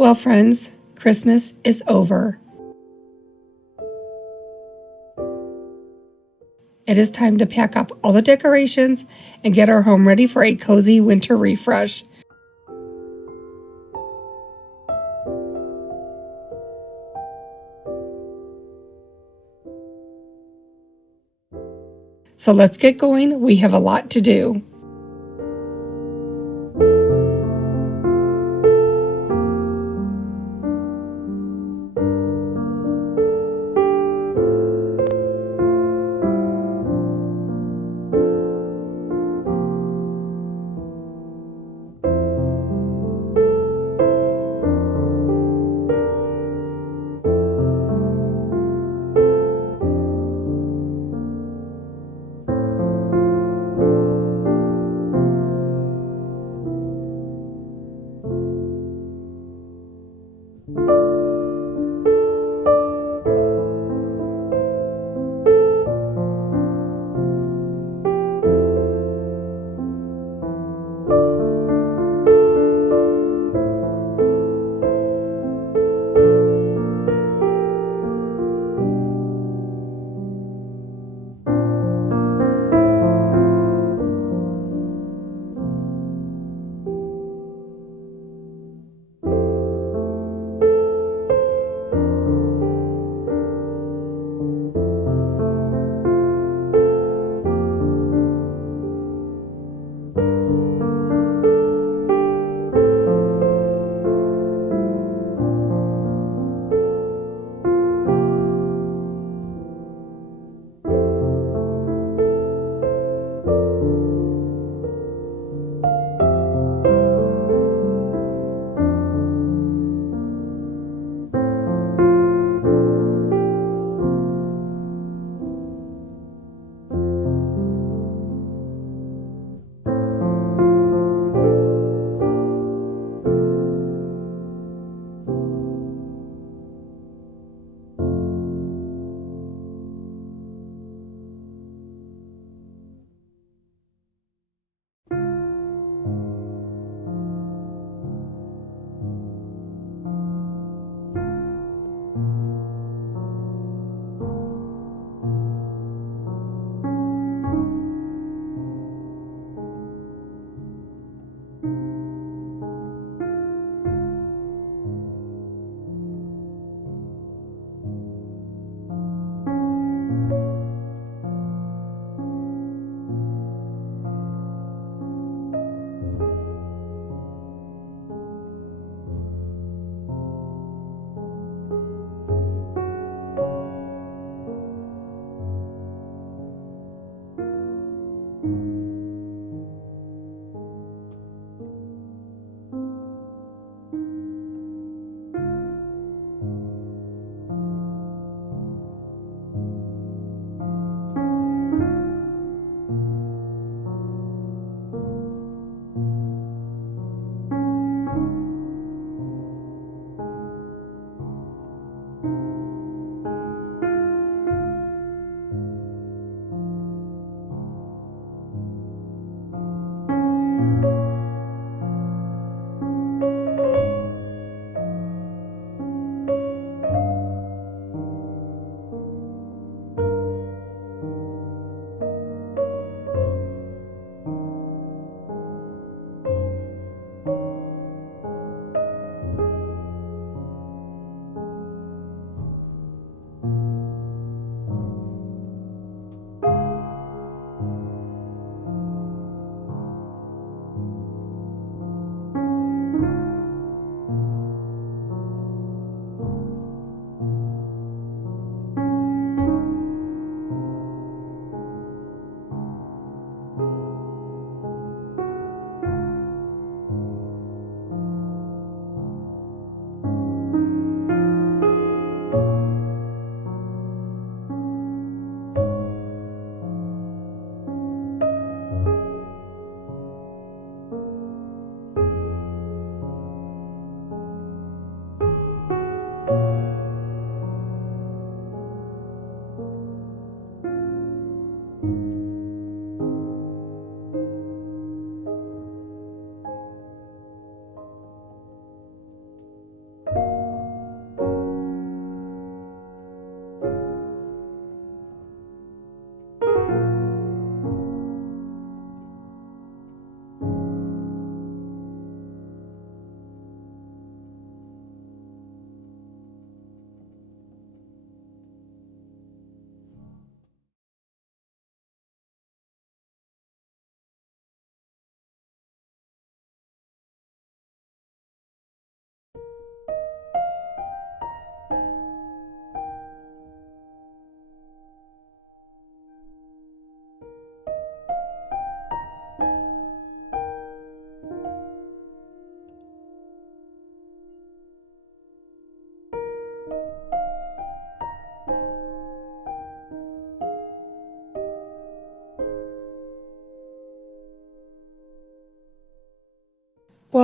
Well, friends, Christmas is over. It is time to pack up all the decorations and get our home ready for a cozy winter refresh. So let's get going. We have a lot to do.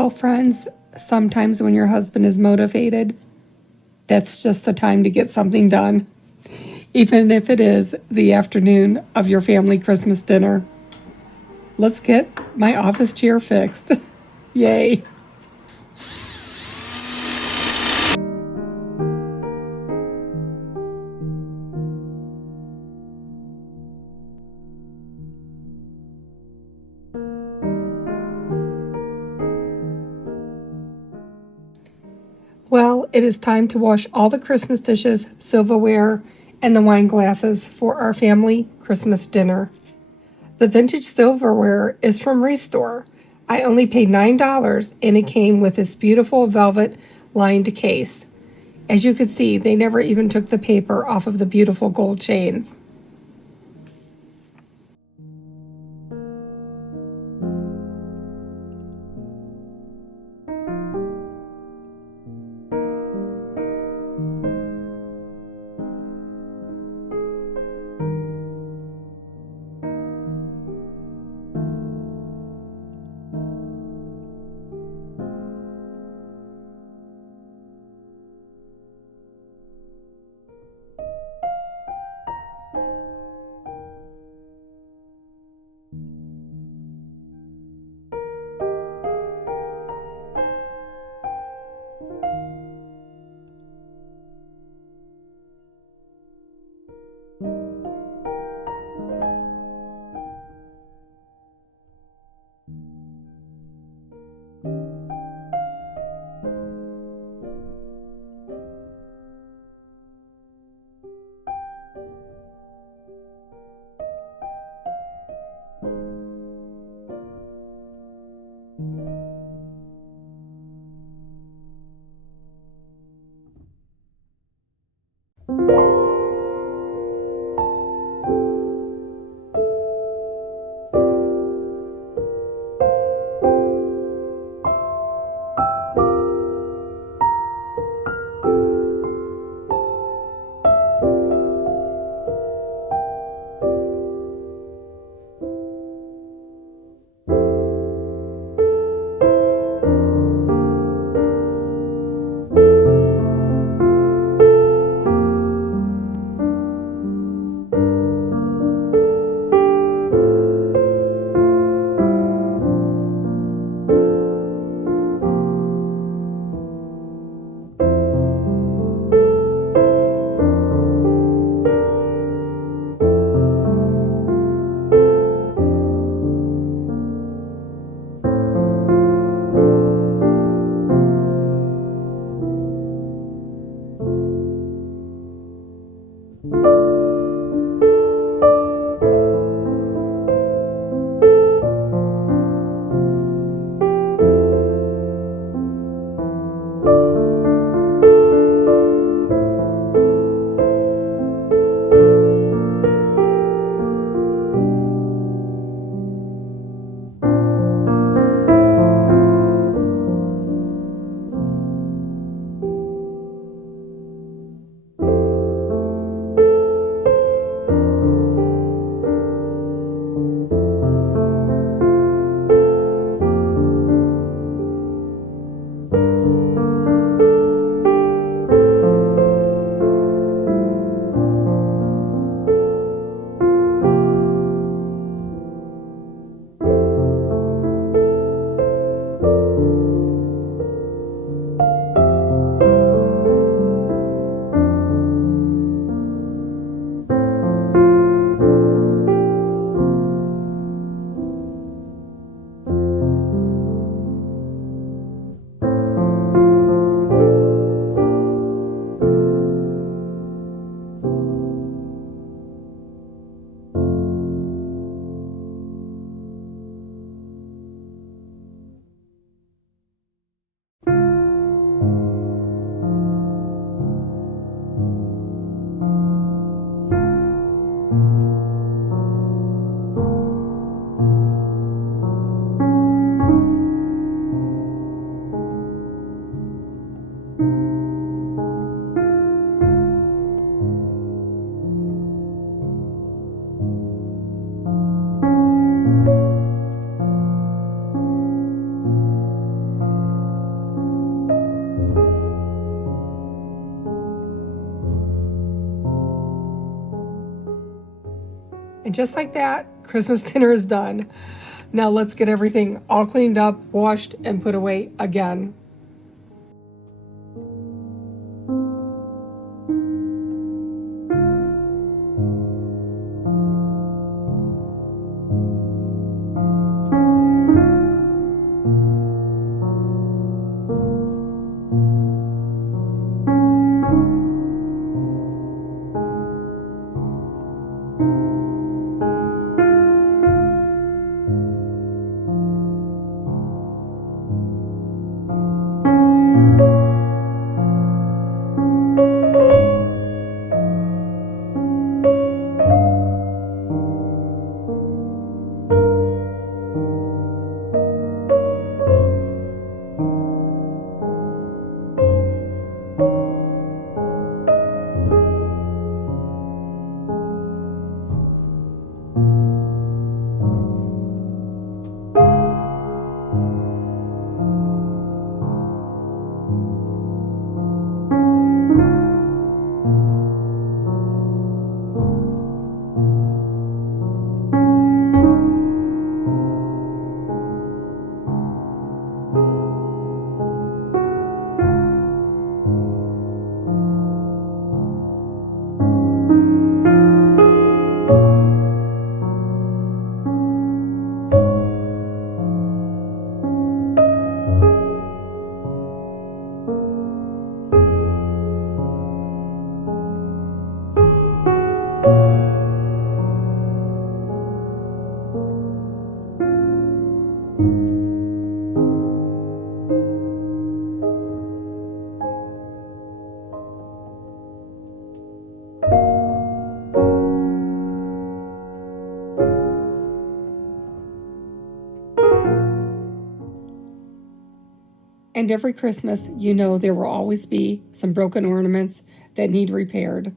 Well, friends, sometimes when your husband is motivated, that's just the time to get something done, even if it is the afternoon of your family Christmas dinner. Let's get my office chair fixed. Yay. Well, it is time to wash all the Christmas dishes, silverware, and the wine glasses for our family Christmas dinner. The vintage silverware is from Restore. I only paid $9 and it came with this beautiful velvet lined case. As you can see, they never even took the paper off of the beautiful gold chains. And just like that, Christmas dinner is done. Now let's get everything all cleaned up, washed, and put away again. And every Christmas, you know there will always be some broken ornaments that need repaired.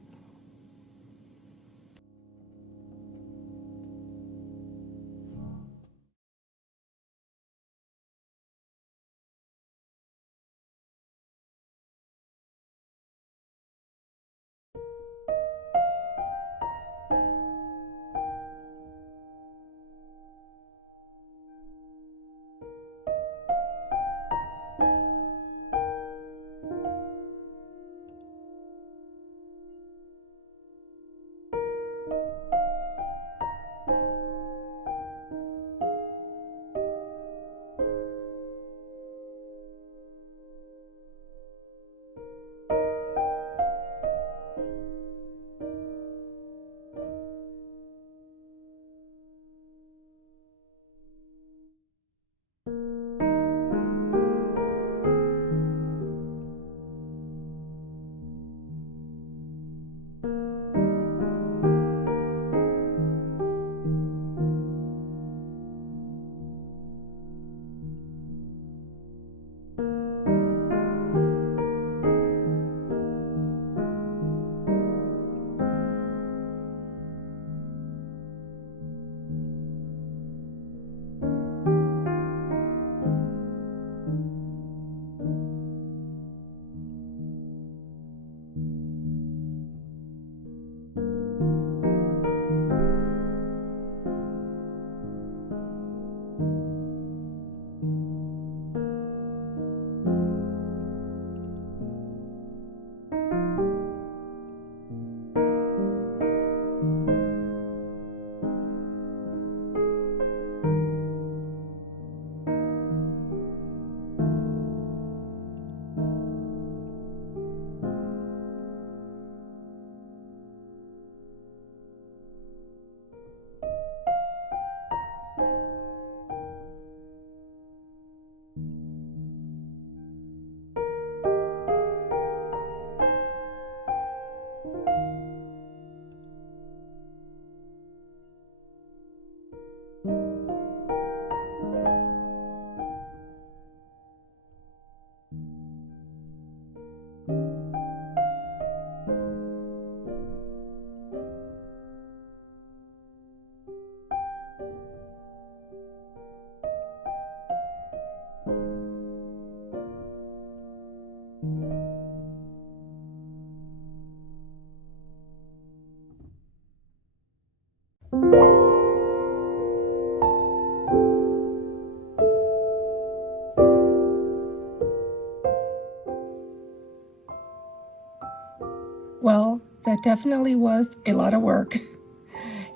that definitely was a lot of work.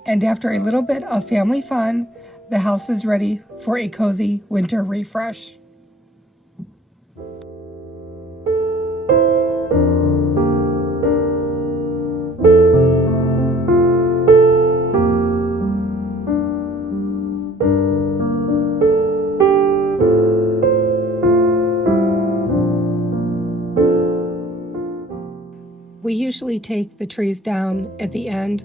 And after a little bit of family fun, the house is ready for a cozy winter refresh. We usually take the trees down at the end,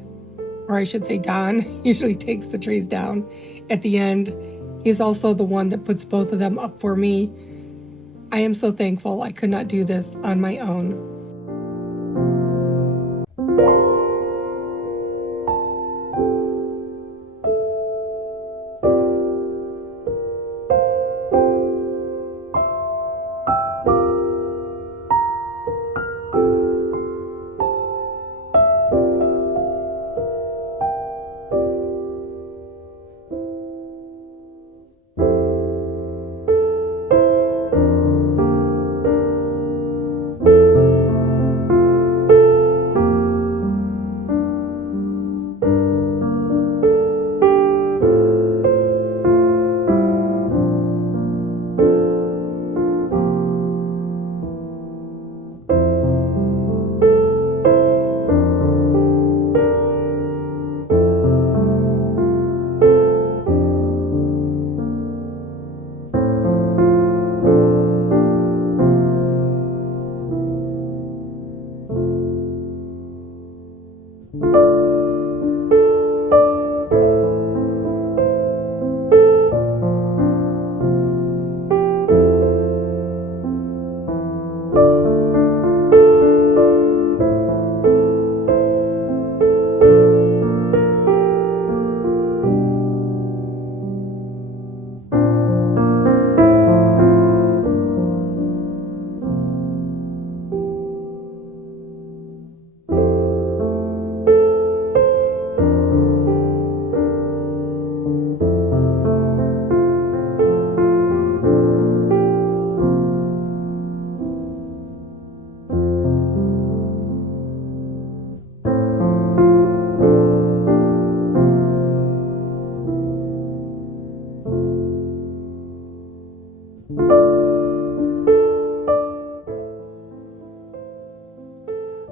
or I should say Don usually takes the trees down at the end. He's also the one that puts both of them up for me. I am so thankful I could not do this on my own.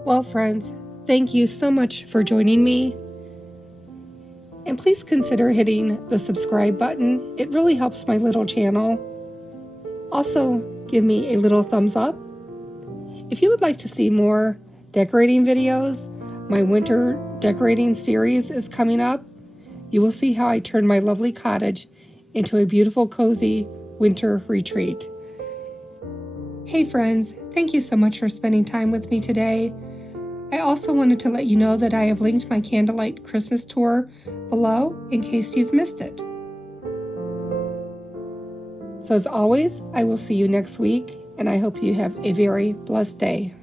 Well, friends, thank you so much for joining me. And please consider hitting the subscribe button. It really helps my little channel. Also, give me a little thumbs up. If you would like to see more decorating videos, my winter decorating series is coming up. You will see how I turn my lovely cottage into a beautiful, cozy winter retreat. Hey friends, thank you so much for spending time with me today. I also wanted to let you know that I have linked my Candlelight Christmas Tour below in case you've missed it. So as always, I will see you next week, and I hope you have a very blessed day.